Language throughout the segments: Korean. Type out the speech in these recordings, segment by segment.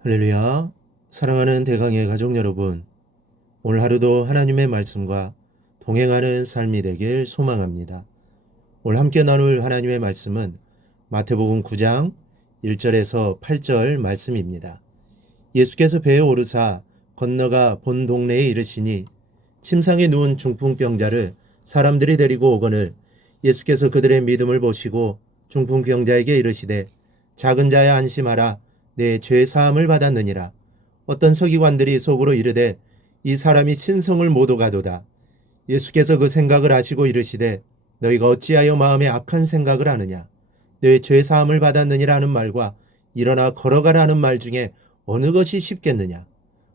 할렐루야. 사랑하는 대강의 가족 여러분, 오늘 하루도 하나님의 말씀과 동행하는 삶이 되길 소망합니다. 오늘 함께 나눌 하나님의 말씀은 마태복음 9장 1절에서 8절 말씀입니다. 예수께서 배에 오르사 건너가 본 동네에 이르시니 침상에 누운 중풍병자를 사람들이 데리고 오거늘 예수께서 그들의 믿음을 보시고 중풍병자에게 이르시되 작은 자야 안심하라 내 죄 사함을 받았느니라. 어떤 서기관들이 속으로 이르되 이 사람이 신성을 못 오가도다. 예수께서 그 생각을 아시고 이르시되 너희가 어찌하여 마음에 악한 생각을 하느냐. 내 죄 사함을 받았느니라는 말과 일어나 걸어가라는 말 중에 어느 것이 쉽겠느냐.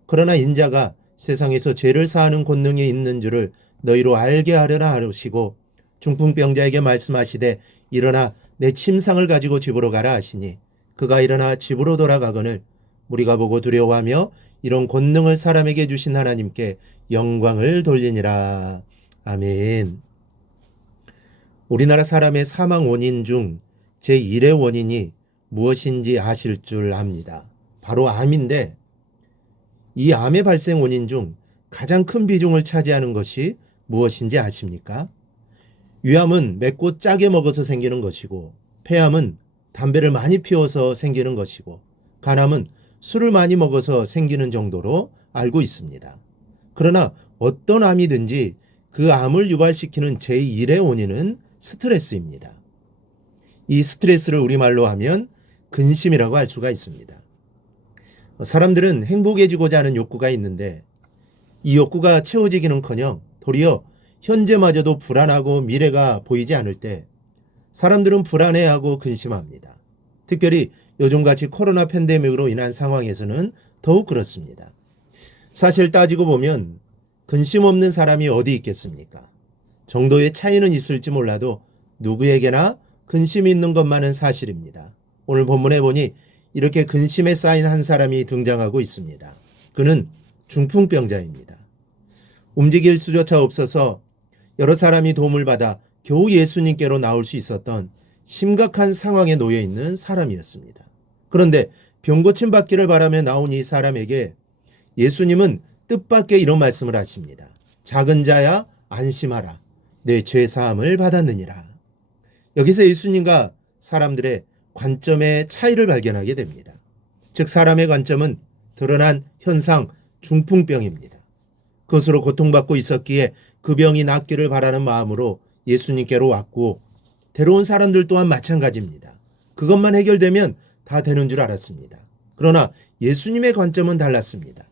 그러나 인자가 세상에서 죄를 사하는 권능이 있는 줄을 너희로 알게 하려나 하시고 중풍병자에게 말씀하시되 일어나 내 침상을 가지고 집으로 가라 하시니 그가 일어나 집으로 돌아가거늘 무리가 보고 두려워하며 이런 권능을 사람에게 주신 하나님께 영광을 돌리니라. 아멘. 우리나라 사람의 사망 원인 중 제1의 원인이 무엇인지 아실 줄 압니다. 바로 암인데 이 암의 발생 원인 중 가장 큰 비중을 차지하는 것이 무엇인지 아십니까? 위암은 맵고 짜게 먹어서 생기는 것이고, 폐암은 담배를 많이 피워서 생기는 것이고, 간암은 술을 많이 먹어서 생기는 정도로 알고 있습니다. 그러나 어떤 암이든지 그 암을 유발시키는 제1의 원인은 스트레스입니다. 이 스트레스를 우리말로 하면 근심이라고 할 수가 있습니다. 사람들은 행복해지고자 하는 욕구가 있는데 이 욕구가 채워지기는커녕 도리어 현재마저도 불안하고 미래가 보이지 않을 때 사람들은 불안해하고 근심합니다. 특별히 요즘같이 코로나 팬데믹으로 인한 상황에서는 더욱 그렇습니다. 사실 따지고 보면 근심 없는 사람이 어디 있겠습니까? 정도의 차이는 있을지 몰라도 누구에게나 근심이 있는 것만은 사실입니다. 오늘 본문에 보니 이렇게 근심에 쌓인 한 사람이 등장하고 있습니다. 그는 중풍병자입니다. 움직일 수조차 없어서 여러 사람이 도움을 받아 겨우 예수님께로 나올 수 있었던 심각한 상황에 놓여 있는 사람이었습니다. 그런데 병 고침 받기를 바라며 나온 이 사람에게 예수님은 뜻밖의 이런 말씀을 하십니다. 작은 자야 안심하라. 내 죄 사함을 받았느니라. 여기서 예수님과 사람들의 관점의 차이를 발견하게 됩니다. 즉 사람의 관점은 드러난 현상 중풍병입니다. 그것으로 고통받고 있었기에 그 병이 낫기를 바라는 마음으로 예수님께로 왔고 데려온 사람들 또한 마찬가지입니다. 그것만 해결되면 다 되는 줄 알았습니다. 그러나 예수님의 관점은 달랐습니다.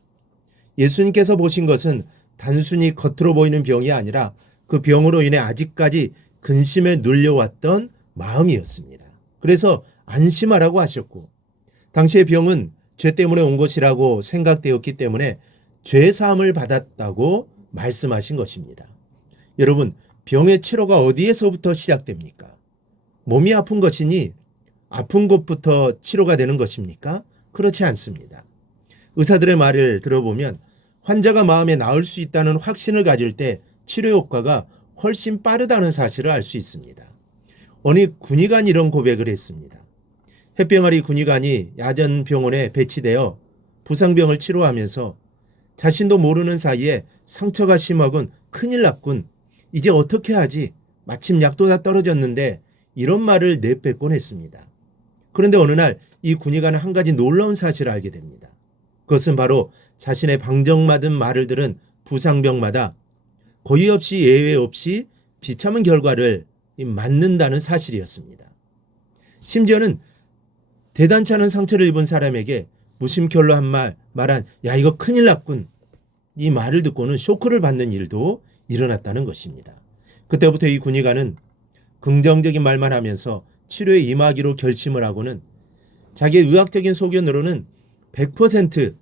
예수님께서 보신 것은 단순히 겉으로 보이는 병이 아니라 그 병으로 인해 아직까지 근심에 눌려왔던 마음이었습니다. 그래서 안심하라고 하셨고 당시의 병은 죄 때문에 온 것이라고 생각되었기 때문에 죄 사함을 받았다고 말씀하신 것입니다. 여러분, 병의 치료가 어디에서부터 시작됩니까? 몸이 아픈 것이니 아픈 곳부터 치료가 되는 것입니까? 그렇지 않습니다. 의사들의 말을 들어보면 환자가 마음에 나을 수 있다는 확신을 가질 때 치료 효과가 훨씬 빠르다는 사실을 알 수 있습니다. 어느 군의관이 이런 고백을 했습니다. 햇병아리 군의관이 야전병원에 배치되어 부상병을 치료하면서 자신도 모르는 사이에 상처가 심하군, 큰일 났군, 이제 어떻게 하지, 마침 약도 다 떨어졌는데 이런 말을 내뱉곤 했습니다. 그런데 어느 날 이 군의관은 한 가지 놀라운 사실을 알게 됩니다. 그것은 바로 자신의 방정맞은 말을 들은 부상병마다 거의 없이 예외 없이 비참한 결과를 맞는다는 사실이었습니다. 심지어는 대단치 않은 상처를 입은 사람에게 무심결로 말한 야 이거 큰일 났군, 이 말을 듣고는 쇼크를 받는 일도 일어났다는 것입니다. 그때부터 이 군의관은 긍정적인 말만 하면서 치료에 임하기로 결심을 하고는 자기의 의학적인 소견으로는 100%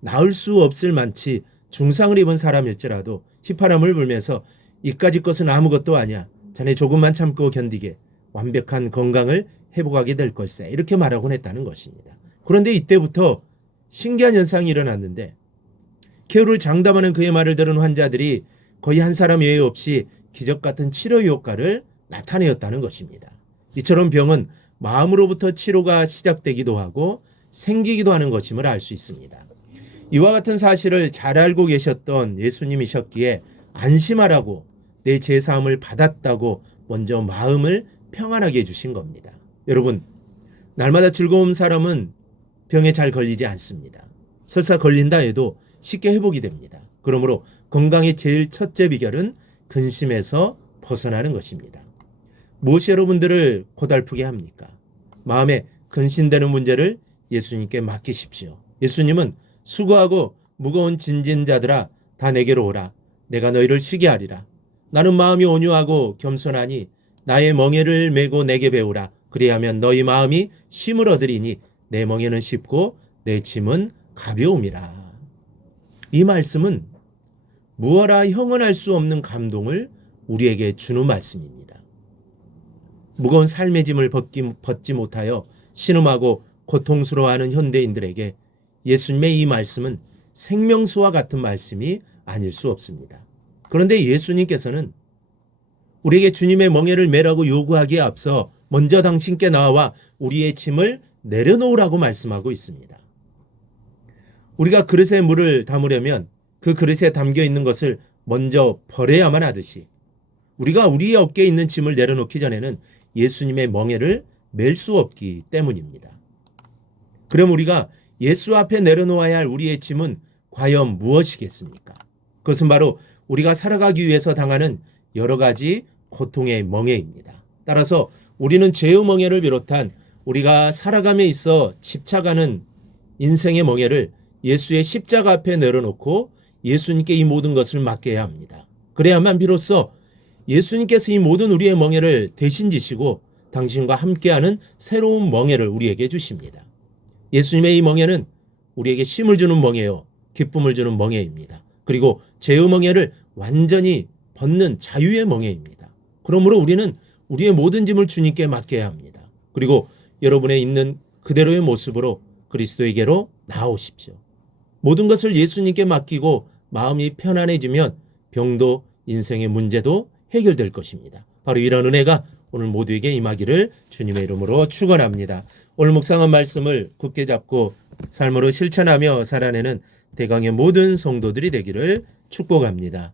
나을 수 없을 만치 중상을 입은 사람일지라도 휘파람을 불면서 이까짓 것은 아무것도 아니야, 자네 조금만 참고 견디게 완벽한 건강을 회복하게 될 걸세, 이렇게 말하곤 했다는 것입니다. 그런데 이때부터 신기한 현상이 일어났는데 쾌유를 장담하는 그의 말을 들은 환자들이 거의 한 사람 예외 없이 기적 같은 치료 효과를 나타내었다는 것입니다. 이처럼 병은 마음으로부터 치료가 시작되기도 하고 생기기도 하는 것임을 알 수 있습니다. 이와 같은 사실을 잘 알고 계셨던 예수님이셨기에 안심하라고 내 죄사함을 받았다고 먼저 마음을 평안하게 해주신 겁니다. 여러분, 날마다 즐거운 사람은 병에 잘 걸리지 않습니다. 설사 걸린다 해도 쉽게 회복이 됩니다. 그러므로 건강의 제일 첫째 비결은 근심에서 벗어나는 것입니다. 무엇이 여러분들을 고달프게 합니까? 마음에 근심되는 문제를 예수님께 맡기십시오. 예수님은 수고하고 무거운 짐진 자들아 다 내게로 오라. 내가 너희를 쉬게 하리라. 나는 마음이 온유하고 겸손하니 나의 멍에를 메고 내게 배우라. 그리하면 너희 마음이 쉼을 얻으리니 내 멍에는 쉽고 내 짐은 가벼움이라. 이 말씀은 무어라 형언할 수 없는 감동을 우리에게 주는 말씀입니다. 무거운 삶의 짐을 벗지 못하여 신음하고 고통스러워하는 현대인들에게 예수님의 이 말씀은 생명수와 같은 말씀이 아닐 수 없습니다. 그런데 예수님께서는 우리에게 주님의 멍에를 메라고 요구하기에 앞서 먼저 당신께 나와 우리의 짐을 내려놓으라고 말씀하고 있습니다. 우리가 그릇에 물을 담으려면 그 그릇에 담겨 있는 것을 먼저 버려야만 하듯이 우리가 우리의 어깨에 있는 짐을 내려놓기 전에는 예수님의 멍에를 맬 수 없기 때문입니다. 그럼 우리가 예수 앞에 내려놓아야 할 우리의 짐은 과연 무엇이겠습니까? 그것은 바로 우리가 살아가기 위해서 당하는 여러 가지 고통의 멍에입니다. 따라서 우리는 죄의 멍에를 비롯한 우리가 살아감에 있어 집착하는 인생의 멍에를 예수의 십자가 앞에 내려놓고 예수님께 이 모든 것을 맡겨야 합니다. 그래야만 비로소 예수님께서 이 모든 우리의 멍에를 대신 지시고 당신과 함께하는 새로운 멍에를 우리에게 주십니다. 예수님의 이 멍에는 우리에게 쉼을 주는 멍에요. 기쁨을 주는 멍에입니다. 그리고 죄의 멍에를 완전히 벗는 자유의 멍에입니다. 그러므로 우리는 우리의 모든 짐을 주님께 맡겨야 합니다. 그리고 여러분의 있는 그대로의 모습으로 그리스도에게로 나아오십시오. 모든 것을 예수님께 맡기고 마음이 편안해지면 병도 인생의 문제도 해결될 것입니다. 바로 이런 은혜가 오늘 모두에게 임하기를 주님의 이름으로 축원합니다. 오늘 묵상한 말씀을 굳게 잡고 삶으로 실천하며 살아내는 대강의 모든 성도들이 되기를 축복합니다.